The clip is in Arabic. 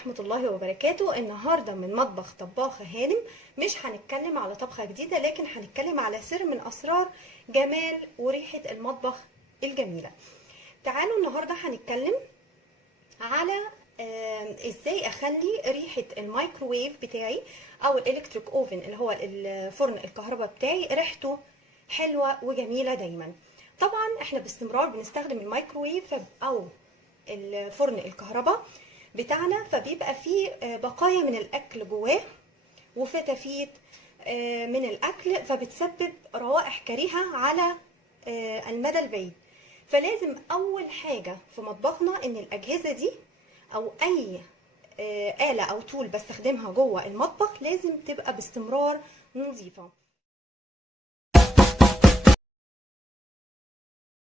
ورحمة الله وبركاته. النهاردة من مطبخ طباخة هانم مش هنتكلم على طبخة جديدة، لكن هنتكلم على سر من أسرار جمال وريحة المطبخ الجميلة. تعالوا النهاردة هنتكلم على ازاي اخلي ريحة الميكروويف بتاعي او الالكتريك اوفن اللي هو الفرن الكهرباء بتاعي ريحته حلوة وجميلة دايما. طبعا احنا باستمرار بنستخدم الميكروويف او الفرن الكهرباء بتاعنا، فبيبقى فيه بقايا من الاكل جواه وفتافيت من الاكل، فبتسبب روائح كريهة على المدى البعيد. فلازم اول حاجة في مطبخنا ان الاجهزة دي او اي آلة او تول بستخدمها جوه المطبخ لازم تبقى باستمرار نظيفة.